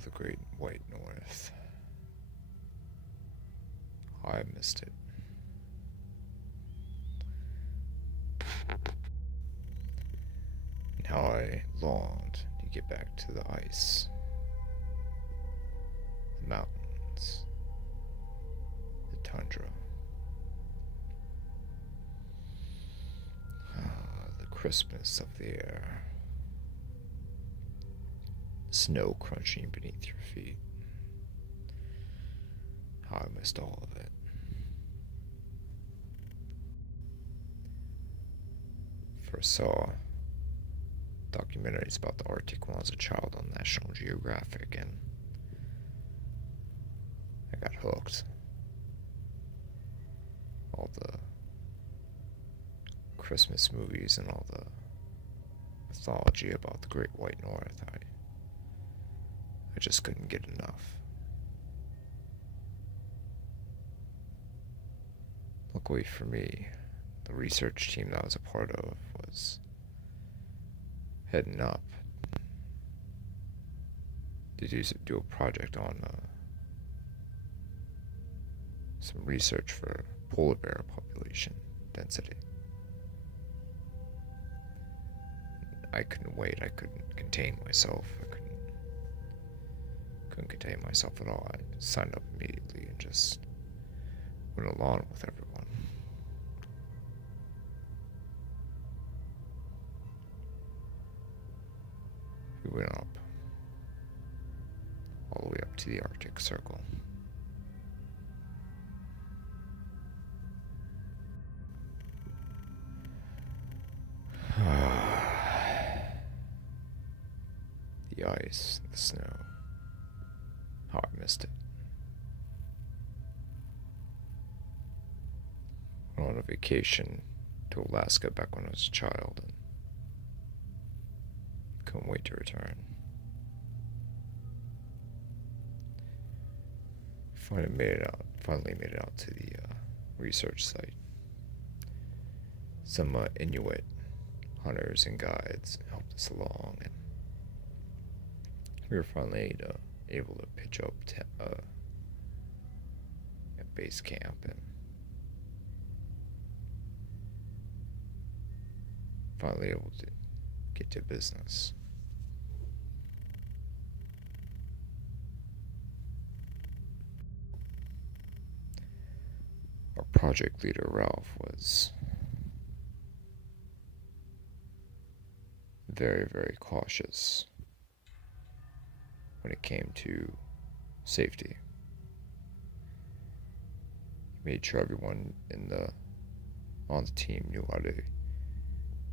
The Great White North. I missed it. And how I longed to get back to the ice, the mountains, the tundra. The crispness of the air, snow crunching beneath your feet. How I missed all of it. First saw documentaries about the Arctic when I was a child on National Geographic, and I got hooked. All the Christmas movies and all the mythology about the Great White North, I just couldn't get enough. Luckily for me, the research team that I was a part of was heading up to do a project on some research for polar bear population density. I couldn't wait. I couldn't contain myself. I couldn't contain myself at all. I signed up immediately and just went along with everyone. We went up, all the way up to the Arctic Circle. The ice, the snow, how I missed it. Went on a vacation to Alaska back when I was a child, and couldn't wait to return. Finally made it out to the research site. Some Inuit hunters and guides helped us along, and we were finally able to pitch up at base camp and finally able to get to business. Our project leader, Ralph, was very, very cautious when it came to safety. He made sure everyone on the team knew how to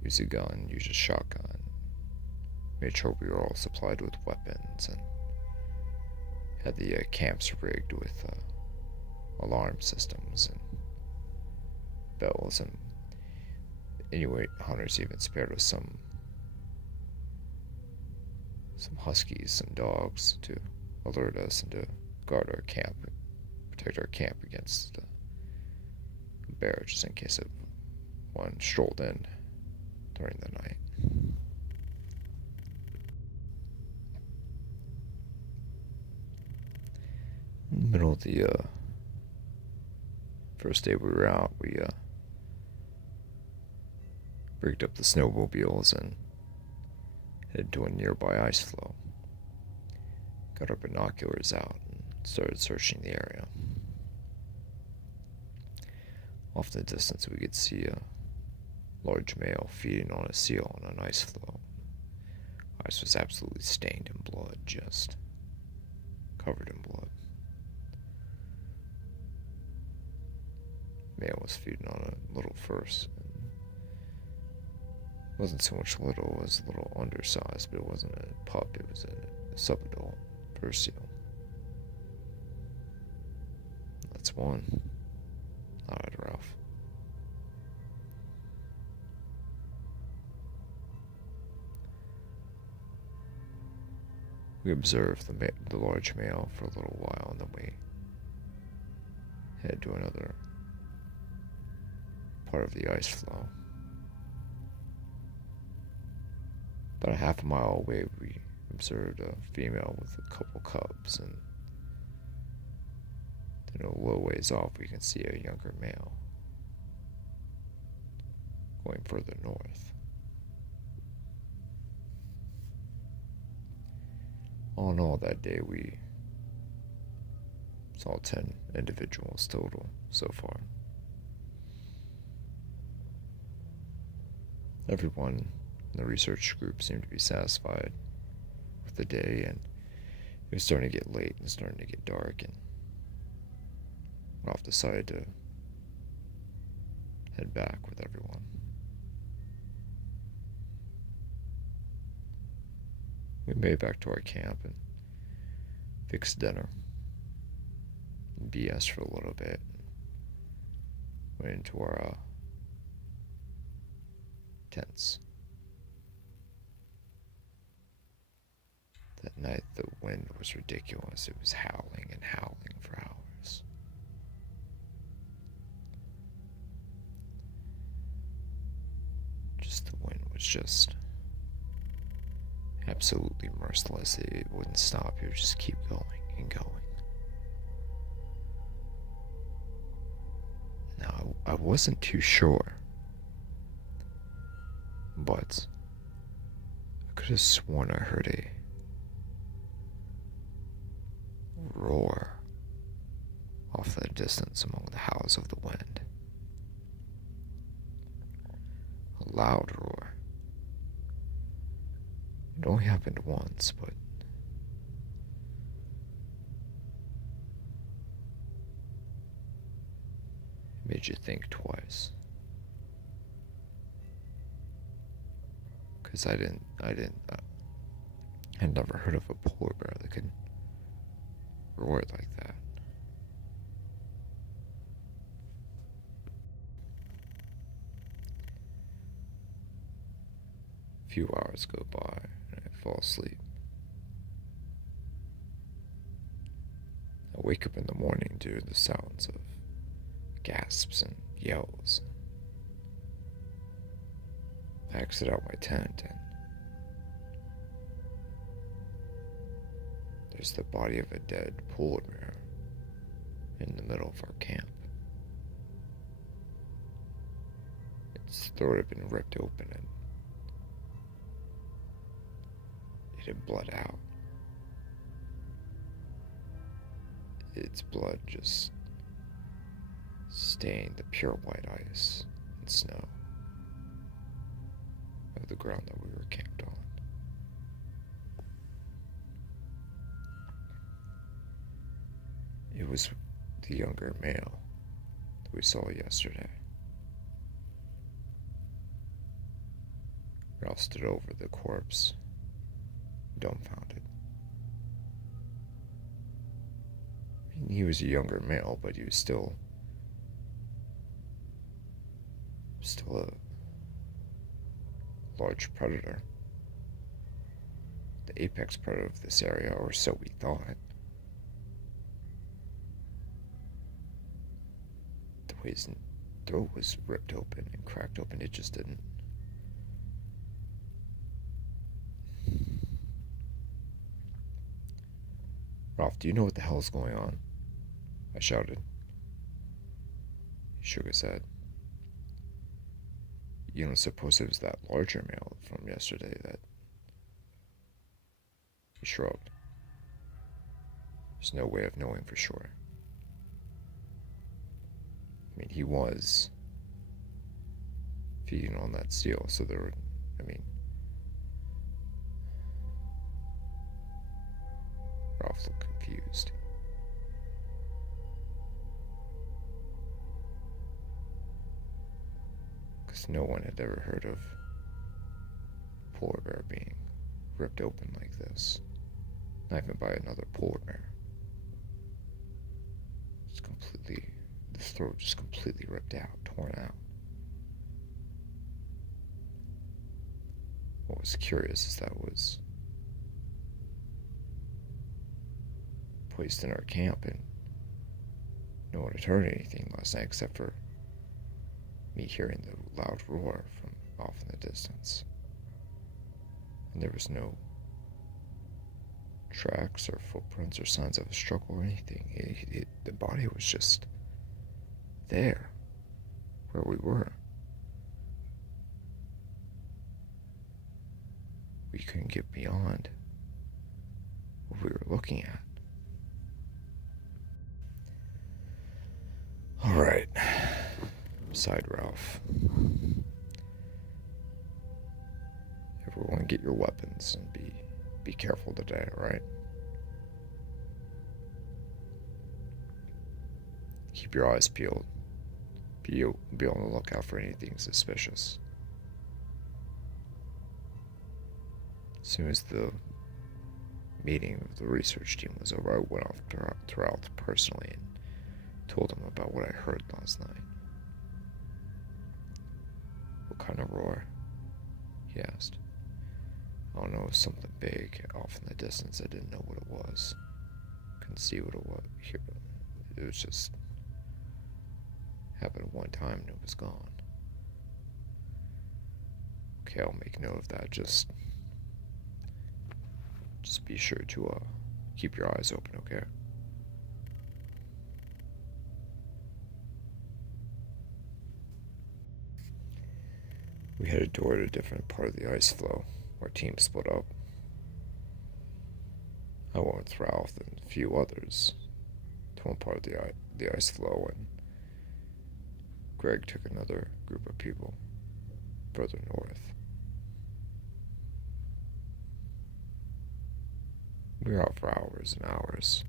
use a gun, use a shotgun. Made sure we were all supplied with weapons and had the camps rigged with alarm systems and bells, and Inuit hunters even spared us some huskies, some dogs to alert us and to guard our camp, protect our camp against the bear, just in case one strolled in during the night. In the middle of the first day we were out, we rigged up the snowmobiles and headed to a nearby ice floe. Got our binoculars out and started searching the area. Off in the distance, we could see a large male feeding on a seal on an ice floe. Ice was absolutely stained in blood, just covered in blood. Male was feeding on a little first. It wasn't so much little, it was a little undersized, but it wasn't a pup, it was a subadult fur seal. That's one. Alright, Ralph. We observed the large male for a little while, and then we head to another part of the ice floe. About a half a mile away, we observed a female with a couple cubs, and then a little ways off we can see a younger male going further north. All in all, that day we saw 10 individuals total so far. Everyone in the research group seemed to be satisfied with the day, and it was starting to get late and starting to get dark, and Ralph decided to head back with everyone. We made it back to our camp and fixed dinner, and BS for a little bit, and went into our tents. That night the wind was ridiculous. It was howling and howling for hours. Just the wind was just absolutely merciless. It wouldn't stop. It would just keep going and going. Now, I wasn't too sure, but I could have sworn I heard a roar off in the distance among the howls of the wind. A loud roar. It only happened once, but it made you think twice. Because I had never heard of a polar bear that could roar like that. A few hours go by and I fall asleep. I wake up in the morning to the sounds of gasps and yells. I exit out my tent and there's the body of a dead polar bear in the middle of our camp. Its throat had been ripped open and it had bled out. Its blood just stained the pure white ice and snow of the ground that we were camped on. It was the younger male that we saw yesterday. Ralph stood over the corpse, dumbfounded. I mean, he was a younger male, but he was still a large predator. The apex predator of this area, or so we thought. The way his throat was ripped open and cracked open, it just didn't. Ralph, do you know what the hell's going on? I shouted. He shook his head. You don't suppose it was that larger male from yesterday that... He shrugged. There's no way of knowing for sure. I mean, he was feeding on that seal, so there were, Ralph looked confused. Because no one had ever heard of a polar bear being ripped open like this. Not even by another polar bear. It's completely, the throat just completely ripped out, torn out. What was curious is that was placed in our camp and no one had heard anything last night except for me hearing the loud roar from off in the distance. And there was no tracks or footprints or signs of a struggle or anything. The body was just there, where we were. We couldn't get beyond what we were looking at. Alright, sighed Ralph. Everyone get your weapons and be careful today, alright? Keep your eyes peeled. Be on the lookout for anything suspicious. As soon as the meeting with the research team was over, I went off to Ralph personally and told him about what I heard last night. What kind of roar? He asked. I don't know, it was something big off in the distance. I didn't know what it was. Couldn't see what it was. It was just happened at one time and it was gone. Okay, I'll make note of that. Just be sure to keep your eyes open, okay? We headed toward a different part of the ice floe. Our team split up. I went with Ralph and a few others to one part of the ice floe, and Greg took another group of people further north. We were out for hours and hours.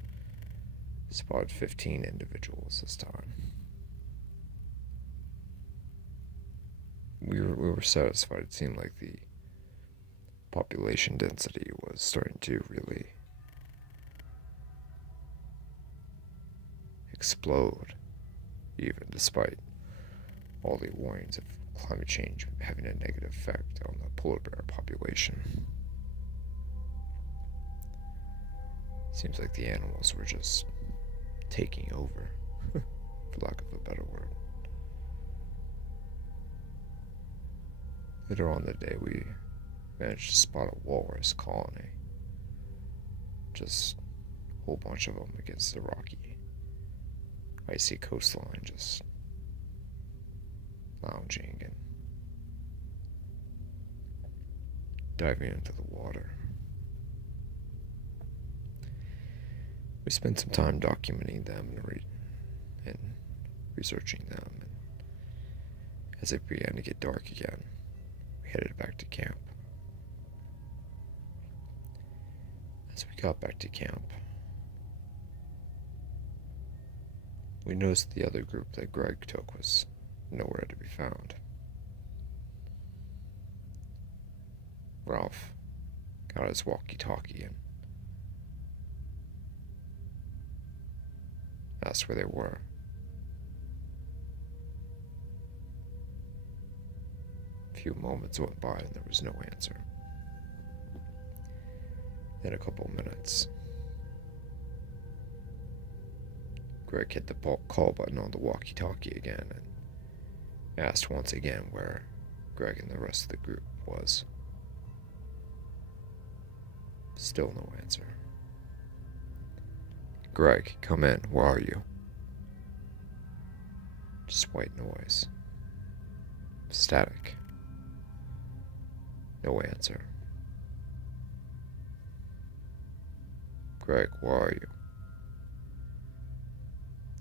We spotted 15 individuals this time. We were satisfied. It seemed like the population density was starting to really explode, even despite all the warnings of climate change having a negative effect on the polar bear population. Seems like the animals were just taking over, for lack of a better word. Later on the day, we managed to spot a walrus colony. Just a whole bunch of them against the rocky, icy coastline, just lounging and diving into the water. We spent some time documenting them and researching them, and as it began to get dark again, we headed back to camp. As we got back to camp, we noticed the other group that Greg took was nowhere to be found. Ralph got his walkie-talkie and asked where they were. A few moments went by and there was no answer. Then a couple minutes, Greg hit the call button on the walkie-talkie again and asked once again where Greg and the rest of the group was. Still no answer. Greg, come in. Where are you? Just white noise. Static. No answer. Greg, where are you?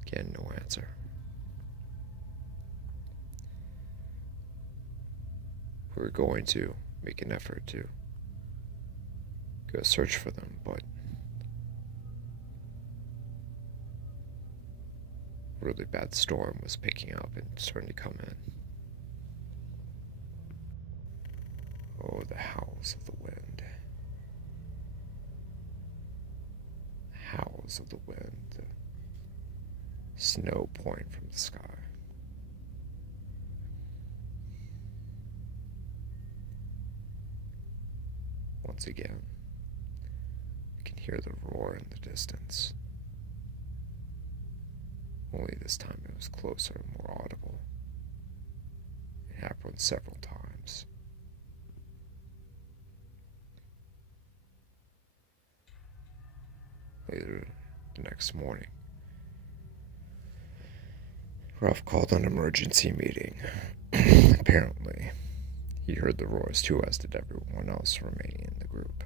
Again, no answer. We were going to make an effort to go search for them, but a really bad storm was picking up and starting to come in. Oh, the howls of the wind. The howls of the wind. The snow pouring from the sky. Once again, I can hear the roar in the distance. Only this time it was closer and more audible. It happened several times. Later the next morning, Ralph called an emergency meeting. Apparently, he heard the roars too, as did everyone else remaining in the group.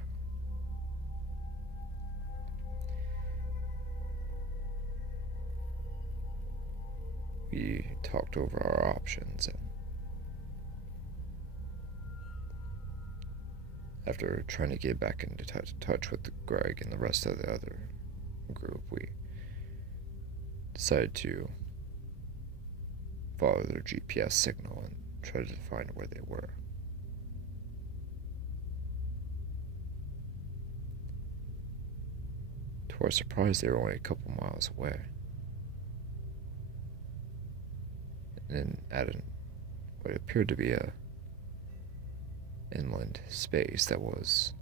We talked over our options, and after trying to get back into touch with Greg and the rest of the other group, we decided to follow their GPS signal and try to find where they were. To our surprise, they were only a couple miles away. And at what appeared to be a inland space that was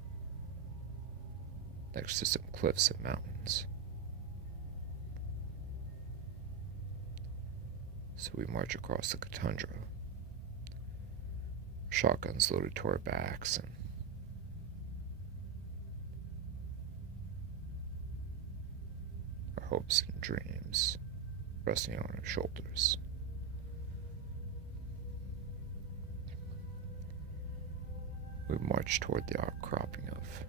next to some cliffs and mountains. So we march across the Tundra, shotguns loaded to our backs, and our hopes and dreams resting on our shoulders. We marched toward the outcropping of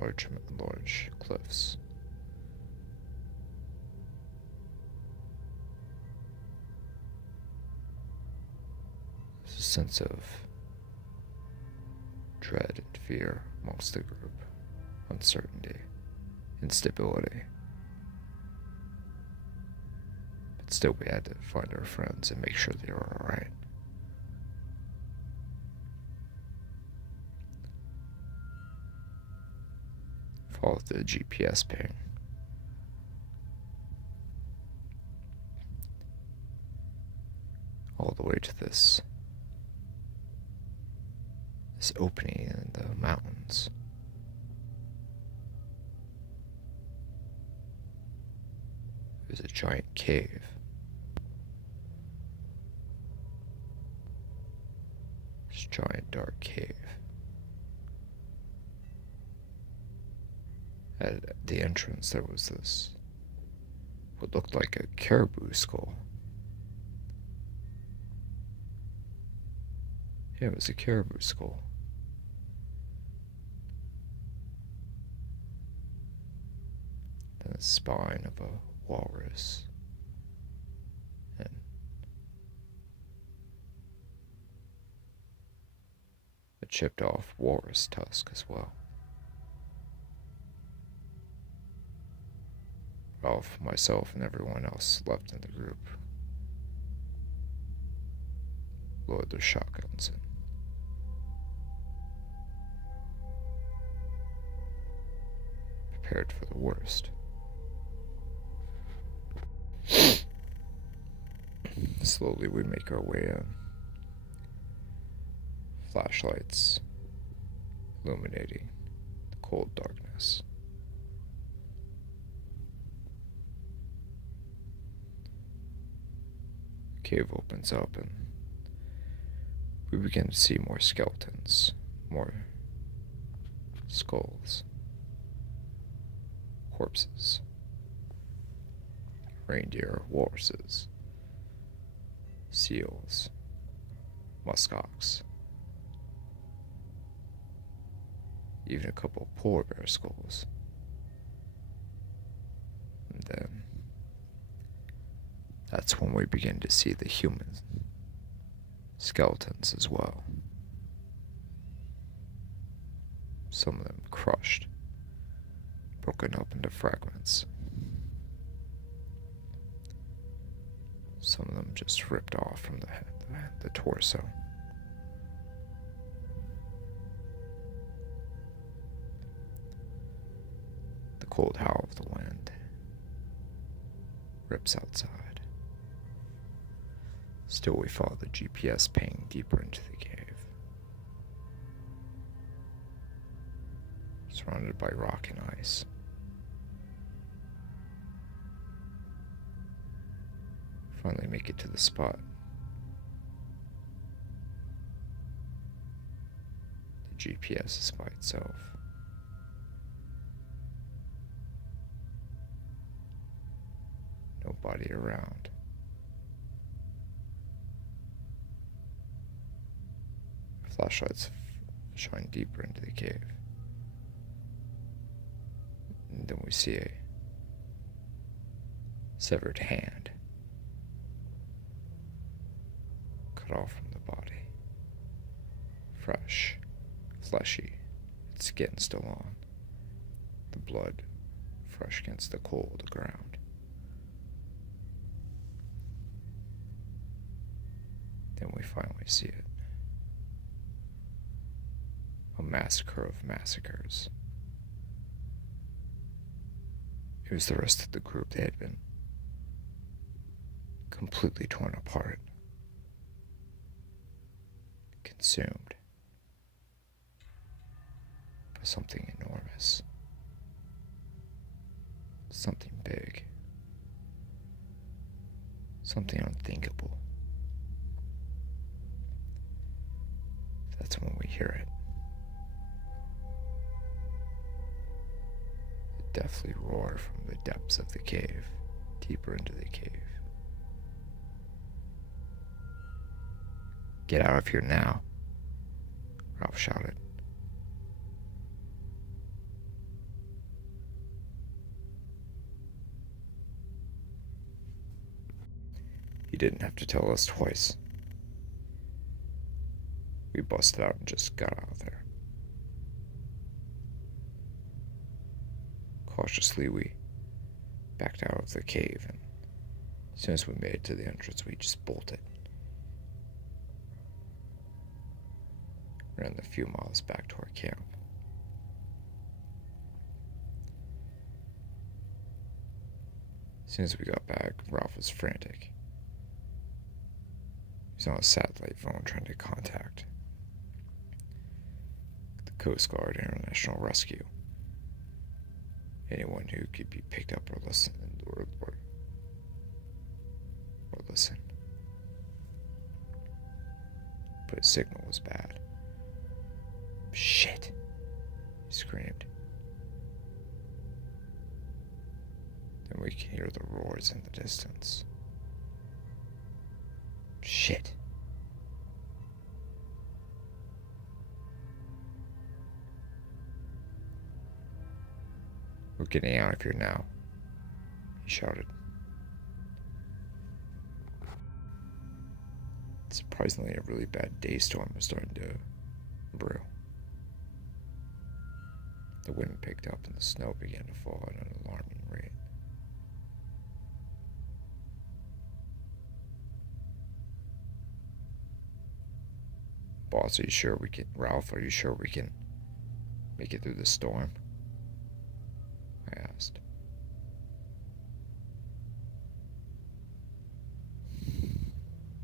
large cliffs. There's a sense of dread and fear amongst the group, uncertainty, instability. But still, we had to find our friends and make sure they were alright. Followed the GPS ping. All the way to this opening in the mountains. It was a giant cave. This giant dark cave. At the entrance, there was this, what looked like a caribou skull. Yeah, it was a caribou skull. Then the spine of a walrus. And a chipped off walrus tusk as well. Ralph, myself, and everyone else left in the group lowered their shotguns and prepared for the worst. Slowly we make our way in, flashlights illuminating the cold darkness. Cave opens up and we begin to see more skeletons, more skulls, corpses, reindeer, walruses, seals, muskox, even a couple of polar bear skulls. And then that's when we begin to see the human skeletons as well. Some of them crushed, broken up into fragments. Some of them just ripped off from the head, the torso. The cold howl of the wind rips outside. Still, we follow the GPS ping deeper into the cave. Surrounded by rock and ice. Finally make it to the spot. The GPS is by itself. Nobody around. Flashlights shine deeper into the cave. And then we see a severed hand cut off from the body. Fresh, fleshy, its skin still on. The blood fresh against the cold ground. Then we finally see it. A massacre of massacres. It was the rest of the group. They had been completely torn apart, consumed by something enormous, something big, something unthinkable. That's when we hear it. The deathly roar from the depths of the cave, deeper into the cave. "Get out of here now," Ralph shouted. He didn't have to tell us twice. We busted out and just got out of there. Cautiously, we backed out of the cave, and as soon as we made it to the entrance, we just bolted. Ran the few miles back to our camp. As soon as we got back, Ralph was frantic. He was on a satellite phone trying to contact the Coast Guard International Rescue. Anyone who could be picked up or listen. But his signal was bad. "Shit!" he screamed. Then we can hear the roars in the distance. "Shit!" "We're getting out of here now," he shouted. Surprisingly, a really bad day storm was starting to brew. The wind picked up and the snow began to fall at an alarming rate. "Boss, are you sure we can... Ralph, are you sure we can make it through the storm?" I asked.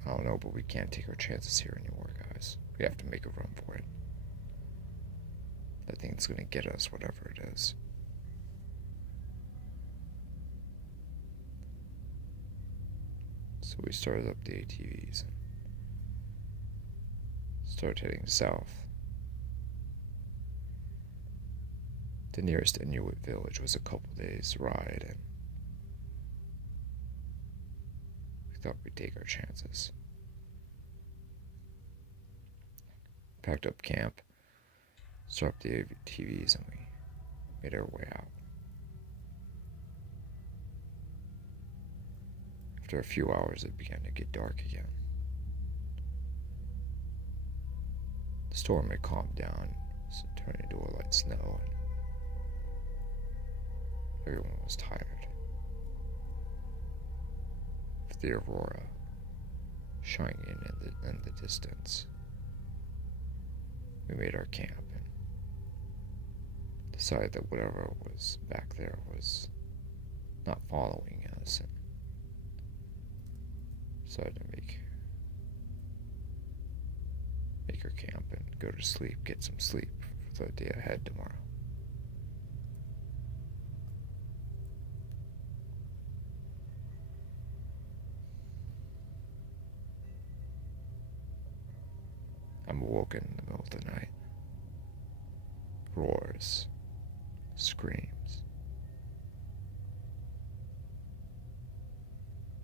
"I don't know, but we can't take our chances here anymore, guys. We have to make a run for it. That thing's gonna get us, whatever it is." So we started up the ATVs and started heading south. The nearest Inuit village was a couple days' ride, and we thought we'd take our chances. Packed up camp, started up the ATVs, and we made our way out. After a few hours, it began to get dark again. The storm had calmed down, so it turned into a light snow, and everyone was tired. With the aurora shining in the distance, we made our camp and decided that whatever was back there was not following us, and decided to make our camp and go to sleep, get some sleep for the day ahead tomorrow. I'm awoken in the middle of the night. roars, screams,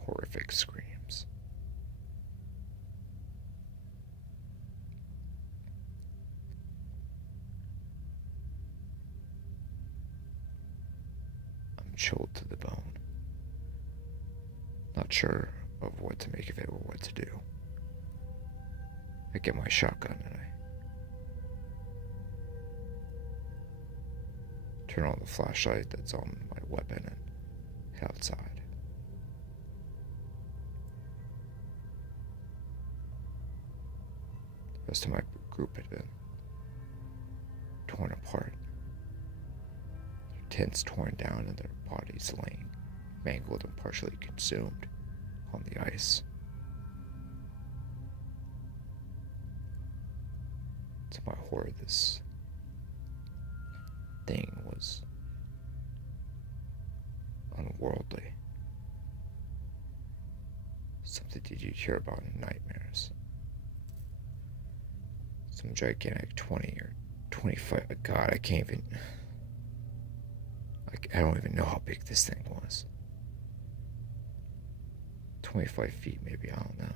horrific screams. I'm chilled to the bone, not sure of what to make of it or what to do. I get my shotgun and I turn on the flashlight that's on my weapon and head outside. The rest of my group had been torn apart, their tents torn down and their bodies laying mangled and partially consumed on the ice. To my horror, this thing was unworldly. Something that you'd hear about in nightmares. Some gigantic 20 or 25. God, I can't even. I don't even know how big this thing was. 25 feet, maybe, I don't know.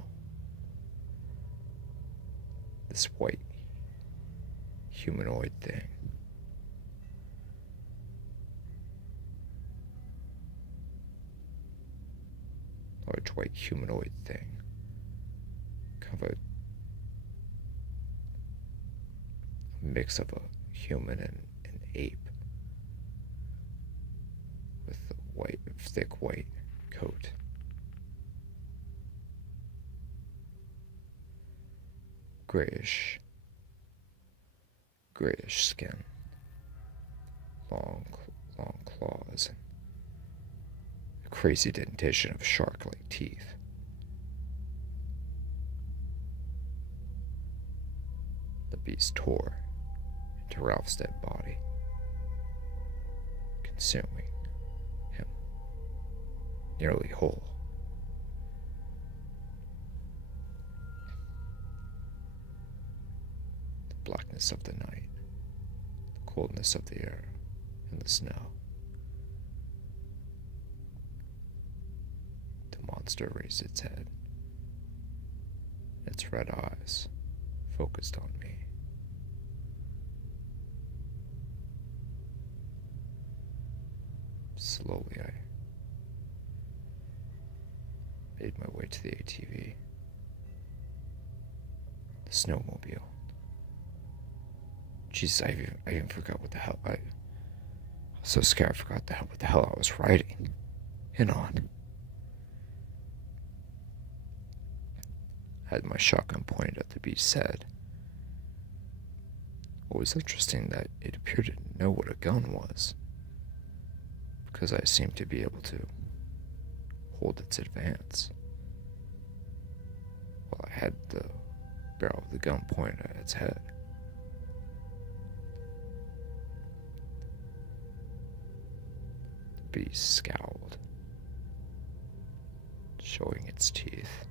This white humanoid thing. Large white humanoid thing. Kind of a mix of a human and an ape. With a thick white coat. Grayish skin, long claws, and a crazy dentition of shark-like teeth. The beast tore into Ralph's dead body, consuming him nearly whole. The blackness of the night, the coldness of the air, and the snow. The monster raised its head, its red eyes focused on me. Slowly, I made my way to the ATV, the snowmobile. Jesus, I even forgot what the hell I was so scared I forgot what the hell I was riding in on. I had my shotgun pointed at the beast's head. What was interesting that it appeared to know what a gun was, because I seemed to be able to hold its advance while I had the barrel of the gun pointed at its head. The beast scowled, showing its teeth,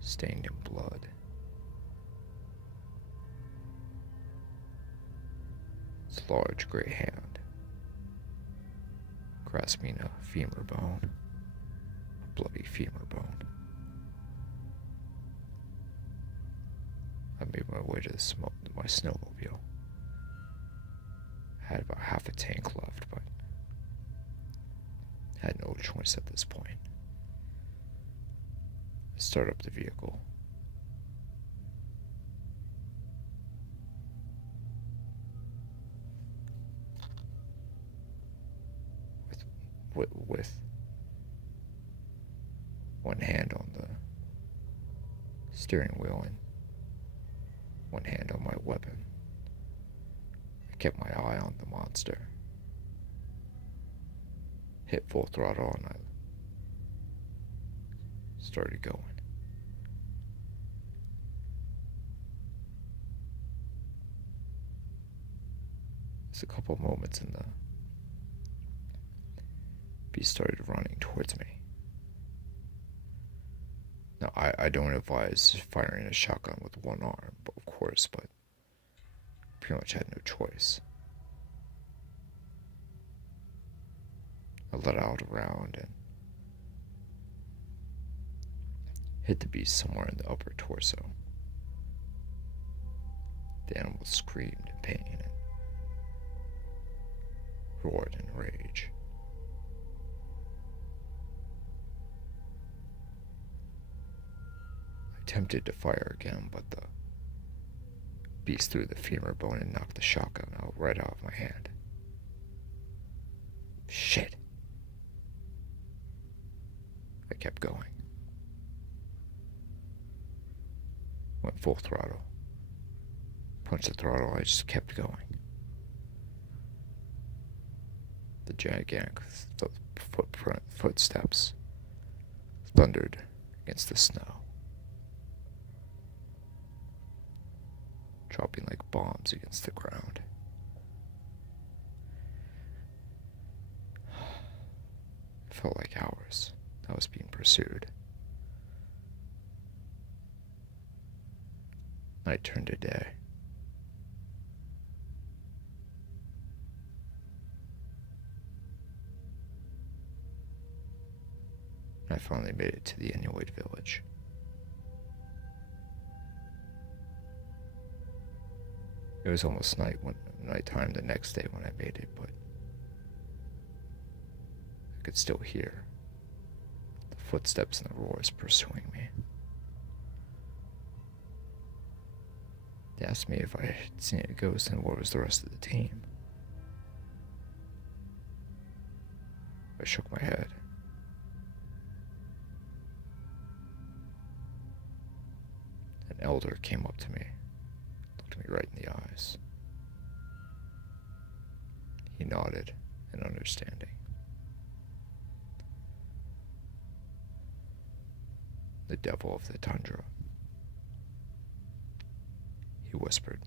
stained in blood. Its large gray hand grasping a femur bone, a bloody femur bone. I made my way to my snowmobile. I had about half a tank left, but had no choice at this point. I started up the vehicle. With one hand on the steering wheel and one hand on my weapon. I kept my eye on the monster. Hit full throttle and I started going. There's a couple moments in the beast started running towards me. Now, I don't advise firing a shotgun with one arm, of course, but pretty much had no choice. I let out a round and hit the beast somewhere in the upper torso. The animal screamed in pain and roared in rage. I attempted to fire again, but the beast threw the femur bone and knocked the shotgun out right out of my hand. Shit. I kept going. Went full throttle. Punched the throttle, I just kept going. The gigantic footsteps thundered against the snow, dropping like bombs against the ground. It felt like hours I was being pursued. Night turned to day. I finally made it to the Inuit village. It was almost nighttime the next day when I made it, but I could still hear the footsteps and the roars pursuing me. They asked me if I had seen a ghost and where was the rest of the team. I shook my head. An elder came up to me, looked me right in the eyes. He nodded in understanding. The devil of the Tundra, he whispered.